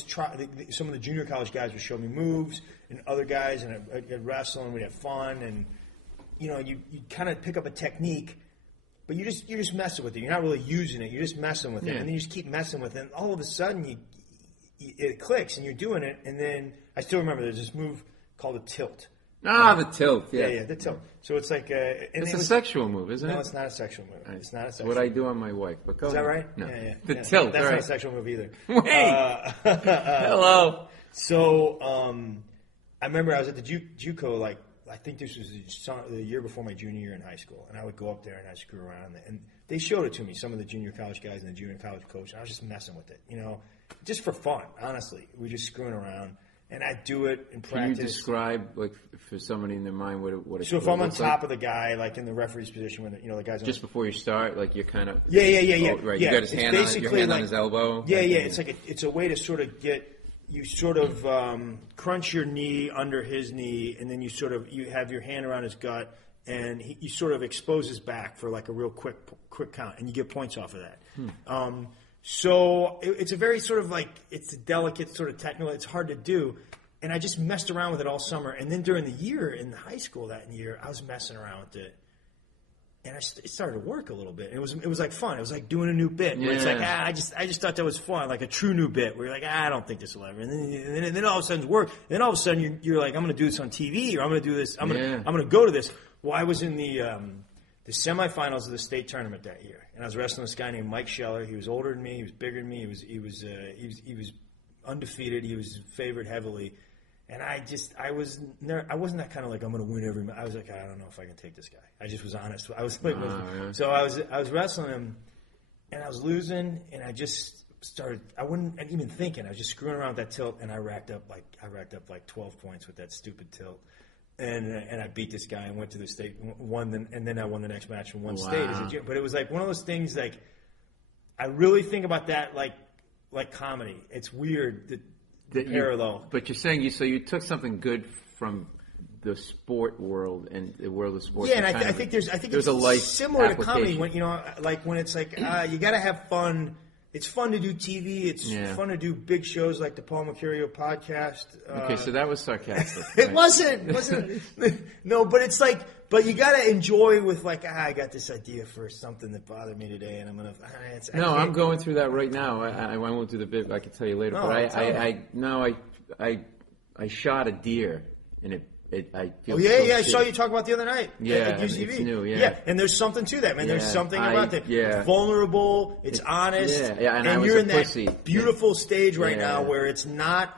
try. Some of the junior college guys would show me moves, and other guys, and I'd wrestle, and we'd have fun, and you know, you kind of pick up a technique, but you're just messing with it. You're not really using it. You're just messing with it, and then you just keep messing with it. And all of a sudden, it clicks, and you're doing it. And then I still remember there's this move called a tilt. The tilt, yeah, the tilt. So it's like it's a sexual move, isn't it? No, it's not a sexual move. It's not a sexual. What I do on my wife, but go Is ahead. that right? No. Yeah. The tilt. That's right. not a sexual move either. Wait. Hello. So I remember I was at the JUCO, like I think this was the year before my junior year in high school, and I would go up there and I'd screw around, and they showed it to me. Some of the junior college guys and the junior college coach, and I was just messing with it, you know, just for fun. Honestly, we were just screwing around. And I do it in practice. Can you describe, like, for somebody in their mind, what it So if I'm on top of the guy, like in the referee's position, when the guy's just before you start, like you're kind of yeah. Oh, right, yeah. you got his hand on your hand on his elbow. Yeah. It's like it's a way to sort of crunch your knee under his knee, and then you have your hand around his gut, and you sort of expose his back for like a real quick count, and you get points off of that. So it's a very sort of like, it's a delicate sort of technical, it's hard to do. And I just messed around with it all summer. And then during the year, in high school that year, I was messing around with it. And it started to work a little bit. And it was like fun. It was like doing a new bit. Where it's like, I just thought that was fun, like a true new bit. Where you're like, I don't think this will ever. And then all of a sudden it's work. And then all of a sudden you're like, I'm going to do this on TV, or I'm going to do this. I'm going to go to this. Well, I was in the semifinals of the state tournament that year, and I was wrestling this guy named Mike Scheller. He was older than me. He was bigger than me. He was undefeated. He was favored heavily, and I wasn't that kind of like, I'm going to win every match. I was like, I don't know if I can take this guy. I just was honest. I was like, so I was wrestling him, and I was losing, and I just started. I wasn't even thinking. I was just screwing around with that tilt, and I racked up like 12 points with that stupid tilt. And I beat this guy and went to the state, and then I won the next match and won state. But it was like one of those things, like, I really think about that like comedy. It's weird, the parallel. But you're saying you took something good from the sport world and the world of sports. Yeah, and I think it's a life similar to comedy when when it's like you got to have fun. It's fun to do TV. It's fun to do big shows like the Paul Mercurio podcast. Okay, so that was sarcastic. It wasn't. No, but it's like, but you got to enjoy with like, I got this idea for something that bothered me today, and I'm gonna. I'm going through that right now. I won't do the bit. I can tell you later. I shot a deer, and I feel I saw you talk about the other night. Yeah, at UCB. It's new. Yeah, and there's something to that, man. There's something about that. Yeah. It's vulnerable. It's honest. Yeah, and you're in pussy. that beautiful stage right now where it's not.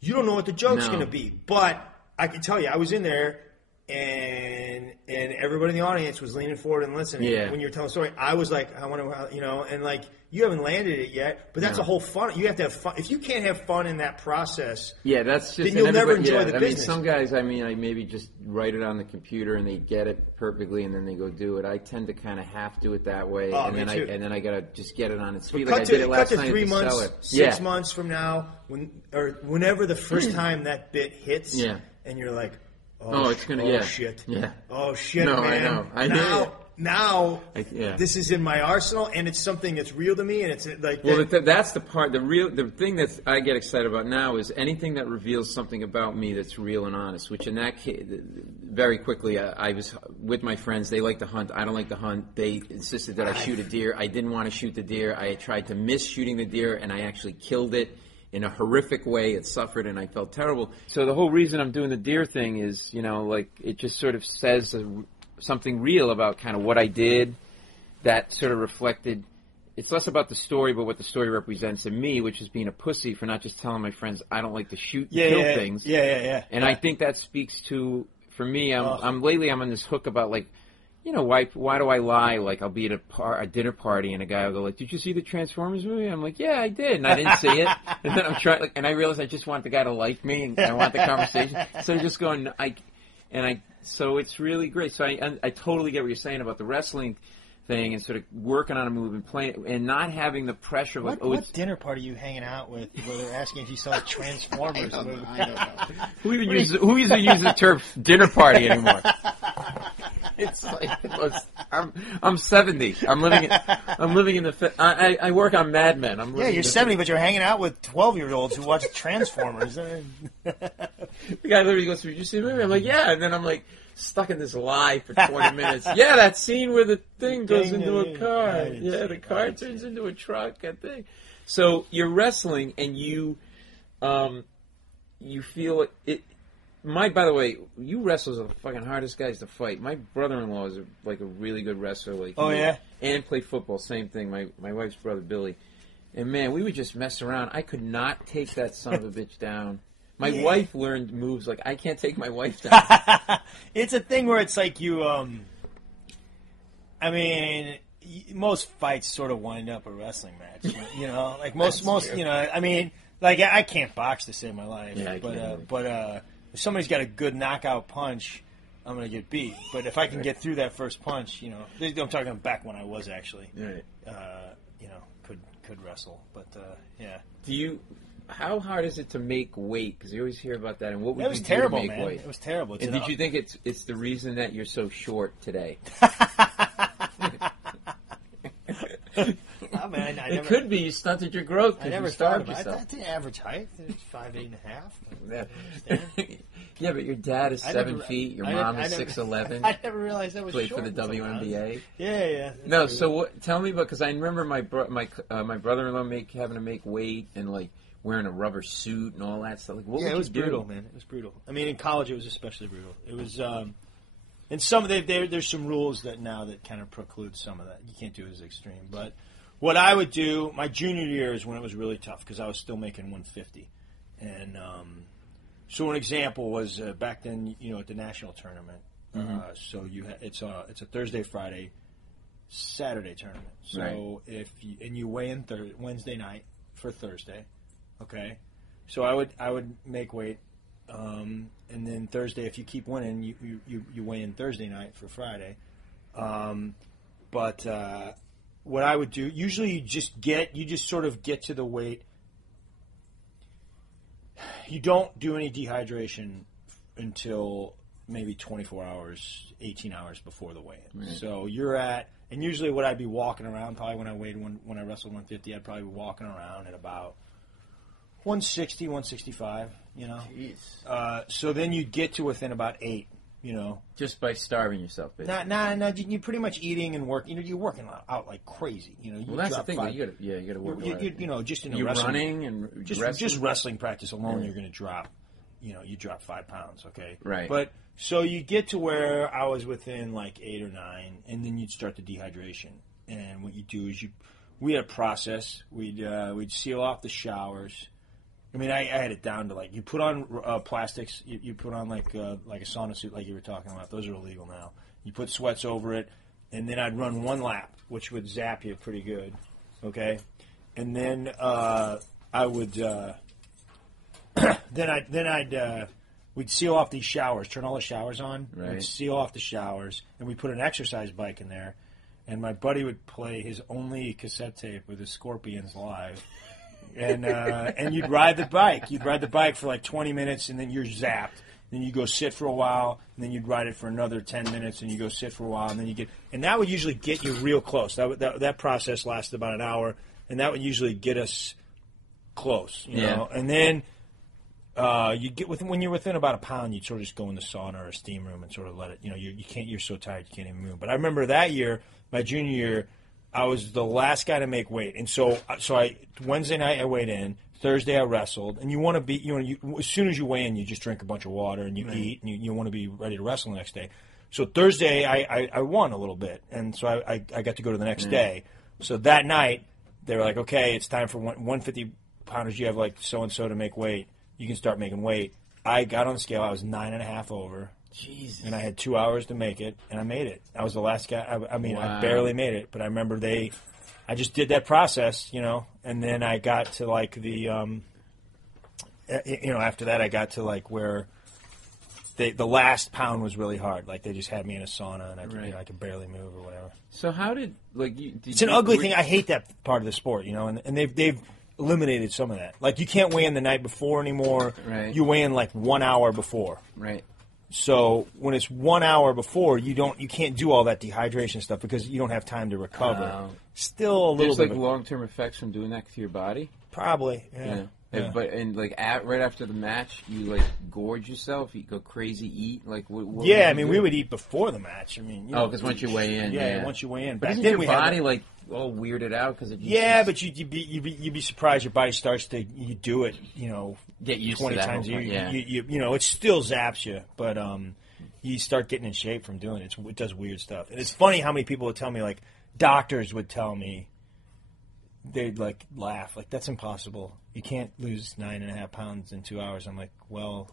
You don't know what the joke's going to be, but I can tell you, I was in there, and everybody in the audience was leaning forward and listening. Yeah. When you were telling a story, I was like, I wonder how, and like, you haven't landed it yet, but that's a whole fun. You have to have fun. If you can't have fun in that process, that's just, then you'll never enjoy the business. Some guys, I maybe just write it on the computer and they get it perfectly, and then they go do it. I tend to kind of half do it that way, and then I gotta just get it on its feet. Like I did it last night 3 months, 6 months from now, whenever the first time that bit hits, and you're like, shit, oh shit, no, man, I know. Now, this is in my arsenal, and it's something that's real to me, and it's like. Well, that's the part. The thing that I get excited about now is anything that reveals something about me that's real and honest. Which in that case, very quickly, I was with my friends. They like to hunt. I don't like to hunt. They insisted that I shoot a deer. I didn't want to shoot the deer. I tried to miss shooting the deer, and I actually killed it in a horrific way. It suffered, and I felt terrible. So the whole reason I'm doing the deer thing is, it just sort of says something real about kind of what I did that sort of reflected. It's less about the story, but what the story represents in me, which is being a pussy for not just telling my friends I don't like to shoot and kill things. And I think that speaks to, for me, I'm lately I'm on this hook about like, why do I lie? Like I'll be at a dinner party and a guy will go like, did you see the Transformers movie? I'm like, yeah, I did, and I didn't see it. And then I'm trying, and I realize I just want the guy to like me and I want the conversation. So I'm just going, so it's really great. So I totally get what you're saying about the wrestling. thing and sort of working on a move and playing and not having the pressure of what dinner party are you hanging out with where they're asking if you saw Transformers movie? I don't know. Who even uses the term dinner party anymore? It's like I'm 70. I'm living in the. I work on Mad Men. You're 70, but you're hanging out with 12-year-olds who watch Transformers. The guy literally goes, "Did you see the movie?" I'm like, "Yeah," and then I'm like stuck in this lie for 20 minutes. Yeah, that scene where the thing goes into a car. Yeah, the car turns into a truck. That thing. So you're wrestling, and you feel it. By the way, you wrestlers are the fucking hardest guys to fight. My brother-in-law is a really good wrestler. Like, yeah? And played football, same thing. My wife's brother, Billy. And, man, we would just mess around. I could not take that son of a bitch down. My wife learned moves like, I can't take my wife down. It's a thing where it's like you, I mean, most fights sort of wind up a wrestling match. You know, like most, you know, I mean, like I can't box to save my life. Yeah, but if somebody's got a good knockout punch, I'm going to get beat. But if I can get through that first punch, you know, I'm talking back when I was actually, you know, could wrestle. But, yeah. How hard is it to make weight? Because you always hear about that. And what would you do terrible, to make man. weight? It was terrible. And did you think it's the reason that you're so short today? Oh, man, it could be you stunted your growth. I never thought about it. I think average height is 5'8.5". Yeah, but your dad is 7 feet. Your mom is 6'11". I never realized that was played short for the WNBA. Yeah. No, so tell me about, because I remember my brother-in-law having to make weight and like wearing a rubber suit and all that stuff. Like, it was brutal, man. It was brutal. I mean, in college it was especially brutal. It was, and some there's some rules that kind of preclude some of that. You can't do it as extreme. But what I would do, my junior year is when it was really tough because I was still making 150, and so an example was back then, you know, at the national tournament. So it's a Thursday, Friday, Saturday tournament. So you weigh in Wednesday night for Thursday. Okay, so I would make weight, and then Thursday, if you keep winning, you weigh in Thursday night for Friday. But what I would do, usually you just sort of get to the weight. You don't do any dehydration until maybe 24 hours, 18 hours before the weigh-in. Right. So and usually what I'd be walking around, probably when I wrestled 150, I'd probably be walking around at about 160, 165, you know. Jeez. So then you get to within about 8, you know. Just by starving yourself, basically. No, you're pretty much eating and working. You know, you're working out like crazy. You know, that's the thing. You got to work. You know, just in you're wrestling, running and just wrestling practice alone, you're going to drop. You know, you drop 5 pounds. Okay, right. But so you get to where I was within like 8 or 9, and then you'd start the dehydration. And what you do is we had a process. We'd seal off the showers. I mean, I had it down to like you put on plastics. You put on like a sauna suit, like you were talking about. Those are illegal now. You put sweats over it, and then I'd run 1 lap, which would zap you pretty good. Okay, and then I would we'd seal off these showers, turn all the showers on, right. We'd seal off the showers, and we put an exercise bike in there. And my buddy would play his only cassette tape with the Scorpions live. And you'd ride the bike. You'd ride the bike for like 20 minutes, and then you're zapped. Then you go sit for a while, and then you'd ride it for another 10 minutes, and you go sit for a while, and then and that would usually get you real close. That process lasted about an hour, and that would usually get us close, you know. And then you get when you're within about a pound, you'd sort of just go in the sauna or a steam room and sort of let it. You know, you can't. You're so tired you can't even move. But I remember that year, my junior year, I was the last guy to make weight, and so Wednesday night I weighed in. Thursday I wrestled, and you want to be, as soon as you weigh in, you just drink a bunch of water and you eat, and you want to be ready to wrestle the next day. So Thursday I won a little bit, and so I got to go to the next day. So that night they were like, okay, it's time for 150 pounders. You have like so and so to make weight. You can start making weight. I got on the scale. I was 9.5 over. Jesus. And I had 2 hours to make it, and I made it. I was the last guy. I barely made it, but I remember I just did that process, and then I got to like the, after that I got to like where the last pound was really hard. Like they just had me in a sauna and I could barely move or whatever. So how did it's an ugly thing. I hate that part of the sport, and they've eliminated some of that. Like you can't weigh in the night before anymore. Right. You weigh in like 1 hour before. Right. So when it's 1 hour before, you can't do all that dehydration stuff because you don't have time to recover. Still a little bit. There's like long-term effects from doing that to your body. Probably. Yeah. But right after the match, you like gorge yourself. You go crazy, eat like. What yeah, I mean, we would eat before the match. I mean, because once you weigh in, once you weigh in. But isn't your body like all weirded out because of but you'd be surprised. Your body starts to do it. Get used 20 to that times. You it still zaps you, but you start getting in shape from doing it. It does weird stuff, and it's funny how many people would tell me, like doctors would tell me. They'd like laugh, like that's impossible. You can't lose 9.5 pounds in 2 hours. I'm like, well,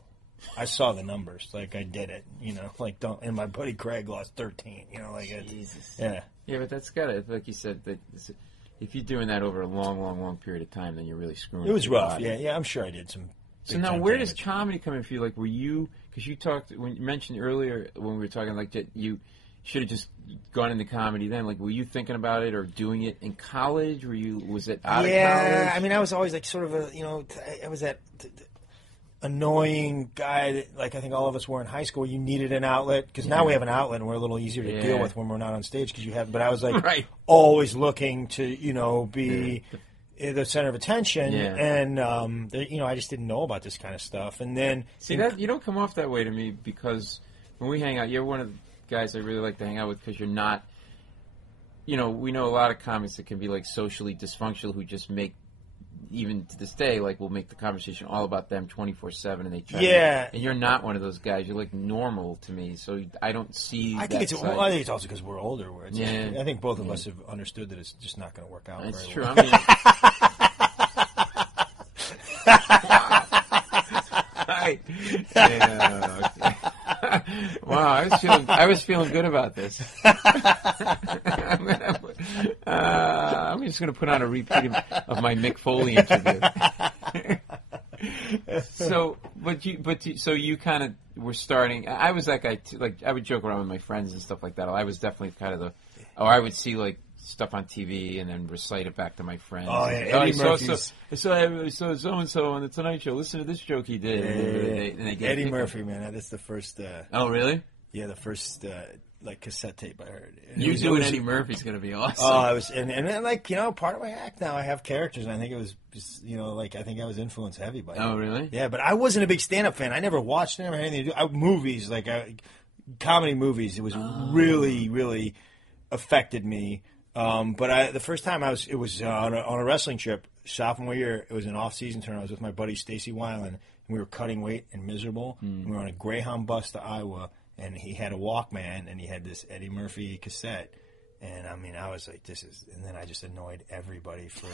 I saw the numbers. Like I did it, like don't. And my buddy Craig lost 13. Jesus. Yeah. Yeah, but that's gotta, like you said, that if you're doing that over a long period of time, then you're really screwing. It was rough. Body. Yeah. I'm sure I did some. So now, where does comedy come in for you? Like, were you? Because you talked when you mentioned earlier when we were talking, like that you should have just gone into comedy then. Like, were you thinking about it or doing it in college? Was it out of college? Yeah, I mean, I was always like sort of I was that annoying guy that, like, I think all of us were in high school. You needed an outlet because now we have an outlet and we're a little easier to deal with when we're not on stage because you have. But I was like always looking to be the center of attention, and I just didn't know about this kind of stuff. And then that you don't come off that way to me because when we hang out, you're one of the guys I really like to hang out with because you're not, we know a lot of comics that can be like socially dysfunctional who just make, even to this day, like will make the conversation all about them 24/7 and they try and you're not one of those guys. You're like normal to me, so I don't see I think it's also because we're older. I think both of us have understood that it's just not going to work out. That's very true. Well. I mean, yeah. Wow, I was feeling good about this. I'm just going to put on a repeat of my Mick Foley interview. So you kind of were starting. I was that guy too. Like I would joke around with my friends and stuff like that. I was definitely kind of I would see like stuff on TV and then recite it back to my friends. Oh yeah, Eddie Murphy's. I saw so-and-so on the Tonight Show. Listen to this joke he did. Yeah. Eddie Murphy, man. That's the first. Oh, really? Yeah, the first cassette tape I heard. You doing Eddie Murphy's going to be awesome. Oh, I was, and then part of my act now, I have characters, and I think it was just, I think I was influence heavy by it. Oh, really? Yeah, but I wasn't a big stand-up fan. I never watched it, never had anything to do. Movies, comedy movies, it was really, really affected me. But the first time it was on a wrestling trip, sophomore year. It was an off-season tournament. I was with my buddy Stacy Weiland, and we were cutting weight and miserable. And we were on a Greyhound bus to Iowa, and he had a Walkman, and he had this Eddie Murphy cassette. And I mean, I was like, and then I just annoyed everybody for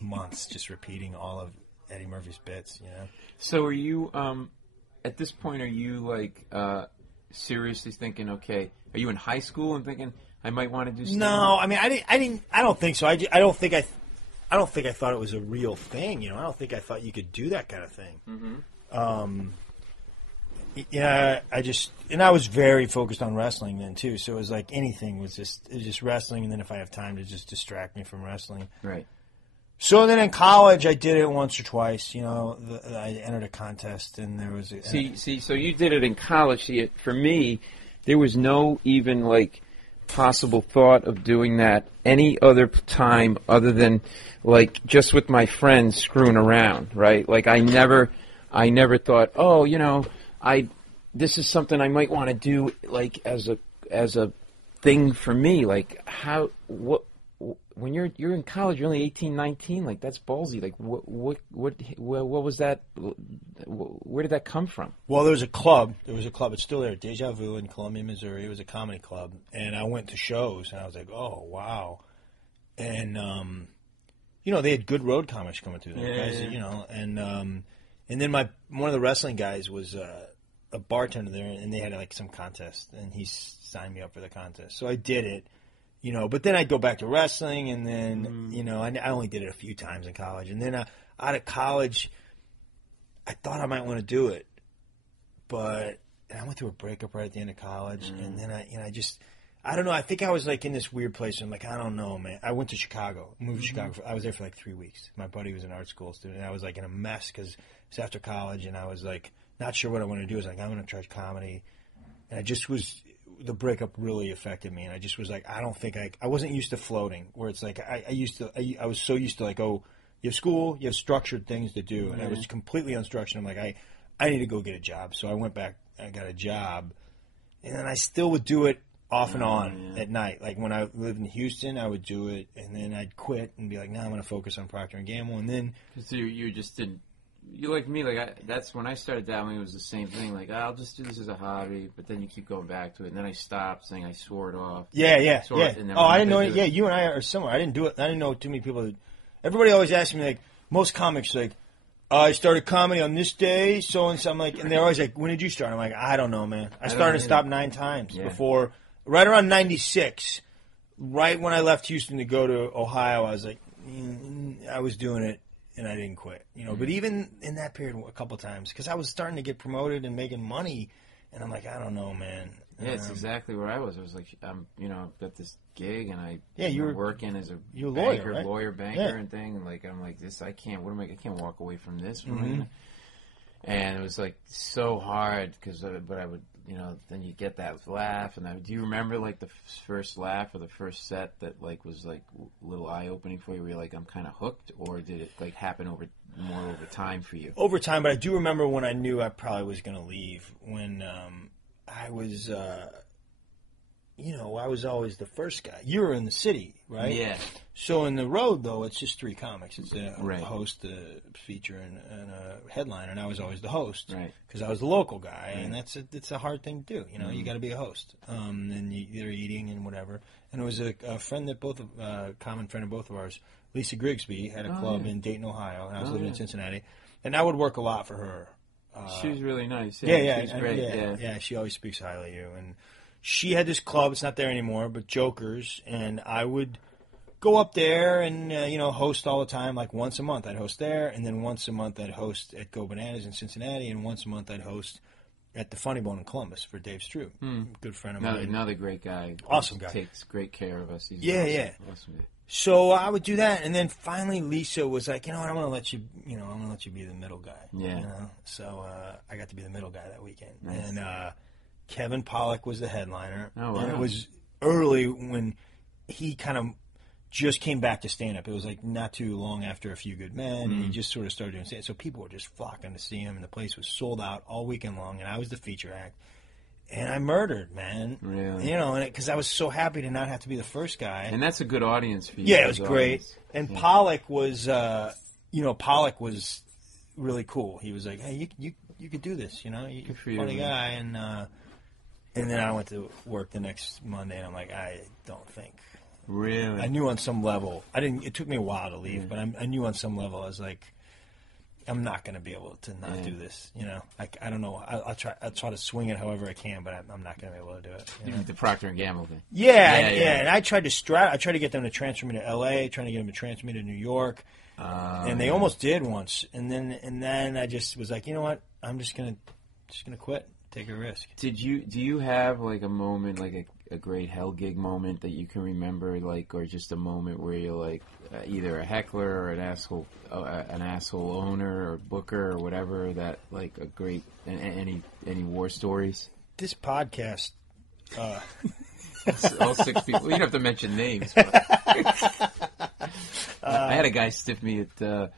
months, just repeating all of Eddie Murphy's bits. So are you at this point? Are you seriously thinking? Okay, are you in high school and thinking? I might want to do stand-up? No, I mean, I don't think so. I don't think I thought it was a real thing. I don't think I thought you could do that kind of thing. Mm-hmm. I was very focused on wrestling then too. So it was like anything was just wrestling, and then if I have time to just distract me from wrestling, right. So then in college, I did it once or twice. I entered a contest, and there was so you did it in college. See, for me, there was no even possible thought of doing that any other time other than just with my friends screwing around, right? I never thought, this is something I might want to do as a thing for me. When you're in college, you're only 18, 19, that's ballsy. What was that? Where did that come from? Well, there was a club. It's still there, Deja Vu in Columbia, Missouri. It was a comedy club, and I went to shows, and I was like, oh wow, and they had good road comics coming through there, guys. And then one of the wrestling guys was a bartender there, and they had some contest, and he signed me up for the contest, so I did it. But then I'd go back to wrestling, and then, I only did it a few times in college. And then out of college, I thought I might want to do it. and I went through a breakup right at the end of college, and then I don't know. I think I was like in this weird place. I'm like, I don't know, man. I went to Chicago, moved to Chicago. I was there for like 3 weeks. My buddy was an art school student, and I was like in a mess because it was after college, and I was like not sure what I wanted to do. I was like, I'm going to try comedy, and I just was. The breakup really affected me, and I just was like, I don't think I wasn't used to floating. Where it's like I was so used to like, oh, you have school, you have structured things to do, and I was completely unstructured. I'm like, I need to go get a job, so I went back. I got a job, and then I still would do it off and on at night. Like when I lived in Houston, I would do it, and then I'd quit and be like, I'm going to focus on Procter and Gamble, and then so you just didn't. You like me, like that's when I started dabbling. It was the same thing. Like I'll just do this as a hobby, but then you keep going back to it, and then I stopped saying I swore it off. Yeah. Oh, I didn't know it. it. Yeah, you and I are similar. I didn't do it. I didn't know too many people. Everybody always asks me, like, most comics, like, I started comedy on this day, so and so. I'm like, and they're always like, when did you start? I'm like, I don't know, man. I started and stopped 9 times before, right around 96, right when I left Houston to go to Ohio. I was like, I was doing it. And I didn't quit, But even in that period, a couple times, because I was starting to get promoted and making money, and I'm like, I don't know, man. Yeah, it's exactly where I was. I was like, I've got this gig, and you were working as a banker, banker, and thing. And like, I'm like, this, I can't. What am I? I can't walk away from this. And it was like so hard because, but I would, then you get that laugh, and do you remember like the first laugh or the first set that like was like a little eye opening for you? Where you're like, I'm kind of hooked, or did it like happen over time for you? Over time, but I do remember when I knew I probably was going to leave. When I was, I was always the first guy. You were in the city, right? Yeah. So in the road, though, it's just 3 comics. It's a host, a feature, and a headliner, and I was always the host. Right. Because I was the local guy, and it's a hard thing to do. You got to be a host. And they're eating and whatever. And it was a friend that common friend of both of ours, Lisa Grigsby, had a club in Dayton, Ohio, and I was living in Cincinnati. And I would work a lot for her. She was really nice. Yeah, she was great. Yeah, she always speaks highly of you. And she had this club. It's not there anymore, but Jokers, and I would go up there and host all the time. Like once a month, I'd host there, and then once a month I'd host at Go Bananas in Cincinnati, and once a month I'd host at the Funny Bone in Columbus for Dave Stroop, good friend of mine. Another great guy, awesome guy, takes great care of us. He's awesome. So I would do that, and then finally Lisa was like, I'm going to let you, I'm going to let you be the middle guy. Yeah. So I got to be the middle guy that weekend, nice. And Kevin Pollak was the headliner. Oh, wow. And it was early when he kind of just came back to stand-up. It was like not too long after A Few Good Men, and he just sort of started doing stand-up. So people were just flocking to see him, and the place was sold out all weekend long, and I was the feature act. And I murdered, man. Really? Because I was so happy to not have to be the first guy. And that's a good audience for you. Yeah, it was great. And Pollak was, Pollak was really cool. He was like, hey, you could do this, you're a funny guy. And then I went to work the next Monday, and I'm like, I don't think. Really? I knew on some level. It took me a while to leave, but I knew on some level I was like, I'm not going to be able to not do this. I don't know. I'll try to swing it however I can, but I'm not going to be able to do it. The Procter and Gamble thing. Yeah. And I tried to get them to transfer me to L.A., trying to get them to transfer me to New York, and they almost did once. And then I just was like, you know what? I'm just gonna quit, take a risk. Do you have like a moment, like a great hell gig moment that you can remember, like, or just a moment where you're like either a heckler or an asshole owner or booker or whatever, that like a great any war stories? This podcast, all 6 people. You don't have to mention names. But I had a guy stiff me at. The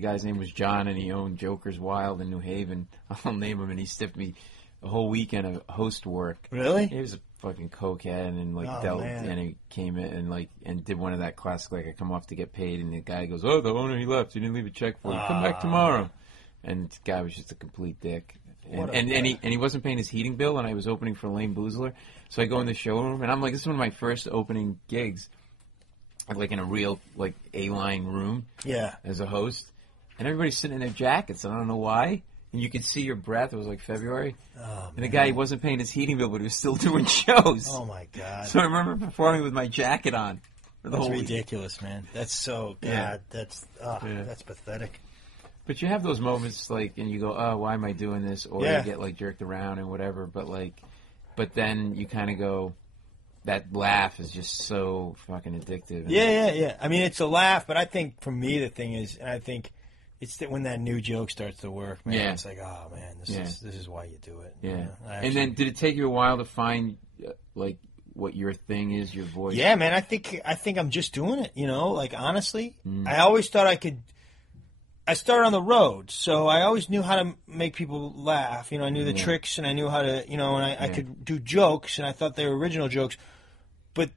guy's name was John, and he owned Joker's Wild in New Haven. I'll name him, and he stiffed me a whole weekend of host work. Really? He was a fucking cokehead, and like and he came in and did one of that classic, like, I come off to get paid, and the guy goes, "Oh, the owner, he left. You didn't leave a check for him. Come back tomorrow." And the guy was just a complete dick. And he wasn't paying his heating bill, and I was opening for Lane Boozler. So I go in the showroom, and I'm like, this is one of my first opening gigs. Like in a real, like, A-line room as a host. And everybody's sitting in their jackets, and I don't know why. And you could see your breath. It was like February. And the guy, he wasn't paying his heating bill, but he was still doing shows. Oh, my God. So I remember performing with my jacket on for the whole week. That's ridiculous, man. That's so, God, that's pathetic. But you have those moments, like, and you go, oh, why am I doing this? Or you get, like, jerked around and whatever. But then you kind of go, that laugh is just so fucking addictive. Yeah. I mean, it's a laugh, but I think for me the thing is, and I think it's that when that new joke starts to work, man, it's like, oh, man, this is why you do it. Yeah. You know? And then did it take you a while to find, like, what your thing is, your voice? Yeah, man, I think I'm just doing it, you know, like, honestly. I always thought I started on the road, so I always knew how to make people laugh. You know, I knew the tricks, and I knew how to, you know, and I could do jokes, and I thought they were original jokes. But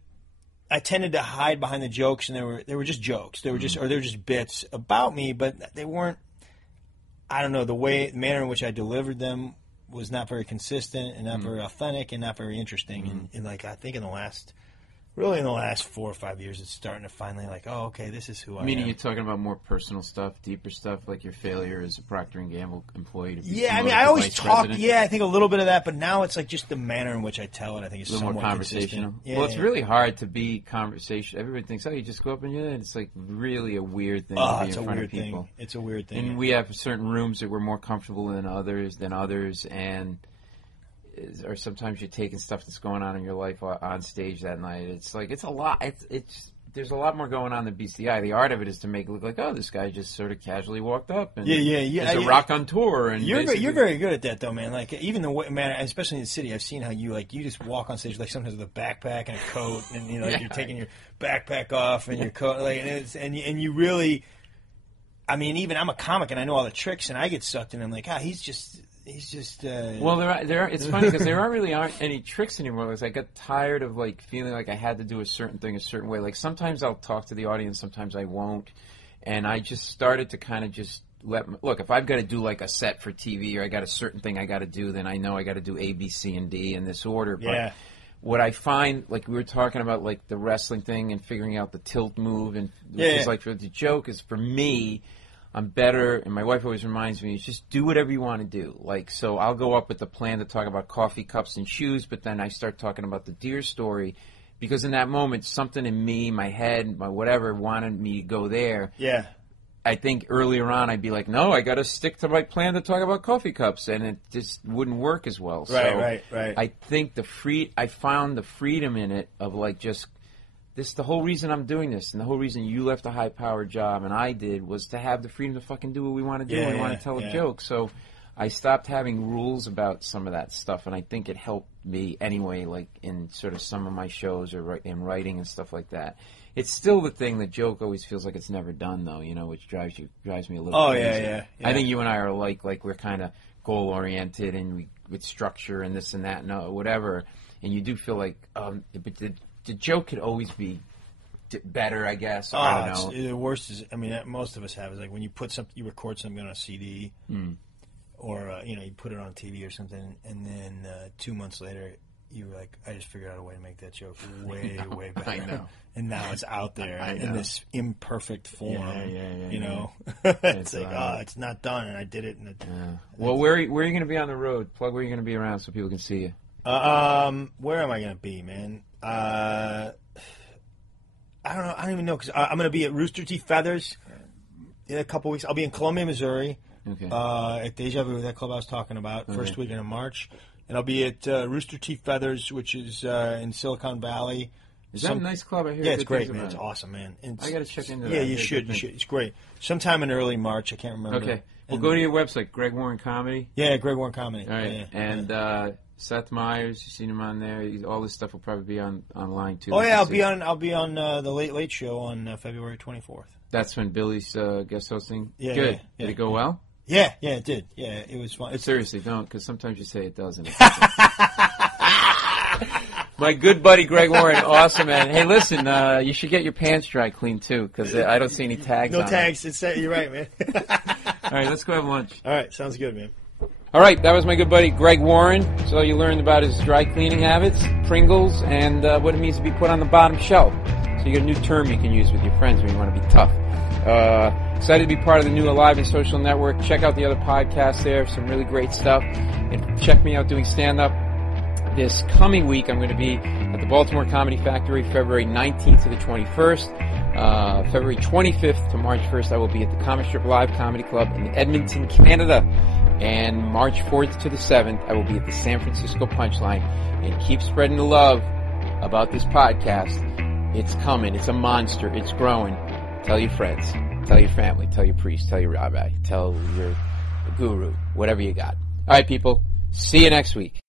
I tended to hide behind the jokes, and they were just jokes. They were just bits about me, but they weren't. I don't know, the manner in which I delivered them was not very consistent and not very authentic and not very interesting. And like I think in the last 4 or 5 years, it's starting to finally like, oh, okay, this is who I am. Meaning you're talking about more personal stuff, deeper stuff, like your failure as a Procter Gamble employee. I mean, I always talk. Yeah, I think a little bit of that, but now it's like just the manner in which I tell it. I think it's a little somewhat more conversational. Yeah, well, it's really hard to be conversational. Everybody thinks, oh, you just go up and you. It's like really a weird thing to be in front of people. It's a weird thing. And we have certain rooms that we're more comfortable in than others, and. Or sometimes you're taking stuff that's going on in your life on stage that night. It's like it's a lot. There's a lot more going on than beats the eye. The art of it is to make it look like, oh, this guy just sort of casually walked up and is a rock on tour. And you're very good at that though, man. Like even the way, man, especially in the city, I've seen how you just walk on stage like sometimes with a backpack and a coat, and you know you're taking your backpack off and your coat, like and you really. I mean, even I'm a comic and I know all the tricks, and I get sucked in. I'm like, he's just. Well, there are. It's funny because there aren't any tricks anymore. Because I got tired of like feeling like I had to do a certain thing a certain way. Like sometimes I'll talk to the audience, sometimes I won't, and I just started to kind of just look. If I've got to do like a set for TV or I got a certain thing I got to do, then I know I got to do A, B, C, and D in this order. But what I find, like we were talking about, like the wrestling thing and figuring out the tilt move, and like for the joke is for me. I'm better, and my wife always reminds me, just do whatever you want to do. Like, so I'll go up with the plan to talk about coffee cups and shoes, but then I start talking about the deer story, because in that moment, something in me, my head, my whatever, wanted me to go there. Yeah. I think earlier on, I'd be like, no, I got to stick to my plan to talk about coffee cups, and it just wouldn't work as well. Right. I think I found the freedom in it of like just... This the whole reason I'm doing this, and the whole reason you left a high-powered job and I did was to have the freedom to fucking do what we want to do. We want to tell a joke. So I stopped having rules about some of that stuff, and I think it helped me anyway, like in sort of some of my shows or in writing and stuff like that. It's still the thing. The joke always feels like it's never done, though. You know, which drives me a little crazy. Yeah. I think you and I are like we're kind of goal-oriented and with structure and this and that and whatever. And you do feel like, but the joke could always be better, I guess. I don't know. The worst is, I mean, most of us have is like when you record something on a CD, or you put it on TV or something, and then 2 months later, you're like, I just figured out a way to make that joke way better. I know. And now it's out there in this imperfect form. You know, it's like, it's not done, and I did it. Well, where are you going to be on the road? Plug where you're going to be around so people can see you. Where am I going to be, man? I don't know. I don't even know, because I'm going to be at Rooster Teeth Feathers in a couple weeks. I'll be in Columbia, Missouri, at Deja Vu, that club I was talking about, first weekend of March. And I'll be at Rooster Teeth Feathers, which is in Silicon Valley. Is that a nice club? I hear. Yeah, it's great, man. It's awesome, man. I got to check into that. Yeah, you should. It's great. Sometime in early March. I can't remember. Okay. Well, go to your website, Greg Warren Comedy. Yeah, Greg Warren Comedy. All right. Seth Meyers, you've seen him on there. All this stuff will probably be online too. Oh yeah, I'll be on the Late Late Show on February 24th. That's when Billy's guest hosting. Yeah, good. Yeah. Did it go well? Yeah, it did. Yeah, it was fun. Seriously, don't, because sometimes you say it doesn't. My good buddy Greg Warren, awesome man. Hey, listen, you should get your pants dry cleaned too, because I don't see any tags. No on tags. It. You're right, man. All right, let's go have lunch. All right, sounds good, man. All right, that was my good buddy Greg Warren. So you learned about his dry cleaning habits, Pringles, and what it means to be put on the bottom shelf. So you get a new term you can use with your friends when you want to be tough. Excited to be part of the new Alive and Social Network. Check out the other podcasts there, some really great stuff. And check me out doing stand-up. This coming week, I'm going to be at the Baltimore Comedy Factory, February 19th to the 21st. February 25th to March 1st, I will be at the Comic Strip Live Comedy Club in Edmonton, Canada. And March 4th to the 7th, I will be at the San Francisco Punchline. And keep spreading the love about this podcast. It's coming. It's a monster. It's growing. Tell your friends. Tell your family. Tell your priest. Tell your rabbi. Tell your guru. Whatever you got. All right, people. See you next week.